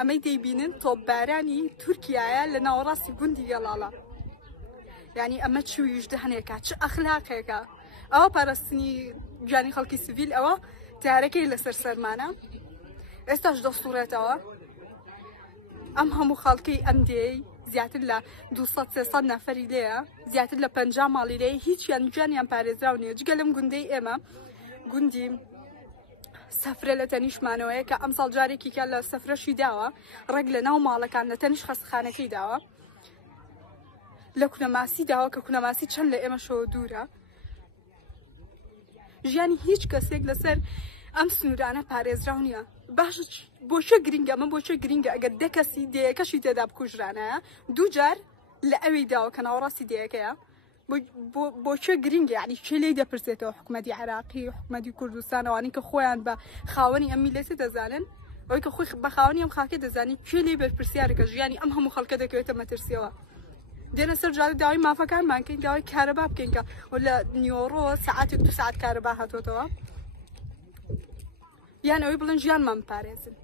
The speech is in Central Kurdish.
ئەمەی دەیبینن تۆپبارانی تورکیایە لە ناوەڕاستی گوندی گەڵاڵە. یعنی ئەمە چ ویژدە هەنێکە چ ئەخلاقێکە. ئەوە پاراستنی گیانی خەڵکی سیڤیل، ئەوە تارەکەی لەسەر سەرمانە. ئێستاش دەسوڕێتەوە ئەم هەموو خەڵکی ئەم دێی زیاتر لە 200-300 نەفەری لێیە، زیاتر لە 50 ماڵی لێ، هیچیان گیانیان پارێزراو نییە جگە لەم گوندەی ئێمە گوندی سەفرە لە تەنیشمانەوەیە کە ئەم ساڵ جارێکی کە لە سەفرەشی داوە ڕێک لە ناو ماڵەکان لە تەنیش خەستەخانەکەی داوە، لە کونەماسی داوە کە کونەماسی چەند لە ئێمەشەوە دوورە. ژیانی هیچ کەسێک لەسەر ئەم سنوورانە پارێزراو نییە. باش بۆچە گرنگە ئەمە بۆچە گرنگە ئەگەر دە کەسی دەیەکەشی تێدا بکوژرانەیە دوو جار لە ئەوەی داوە کە ناوەڕاستی دەیەکەیە بۆچە گرنگە یعنی چێ لێی دەپرسێتەوە حکومەتی عێراقی حکومەتی کوردستان ئەوانەی کە خۆیان بە خاوەنی ئەم میلەتە دەزانن ئەوەی کە خۆی بە خاوەنی ئەم خاکە دەزانی کوێ لێی بەرپرسیارەکە ژیانی ئەم هەموو خەڵکە دەکەوێتە مەترسیەوە. دێنە سەر جارێک داوای مافەکانمان بکەین، داوای کارەبا بکەین کە لە نیۆڕۆ سەعاتێک 2 ساعت کارەبا هاتوۆتەوە، یان ئەوەی بڵێن ژیانمان بپارێزن.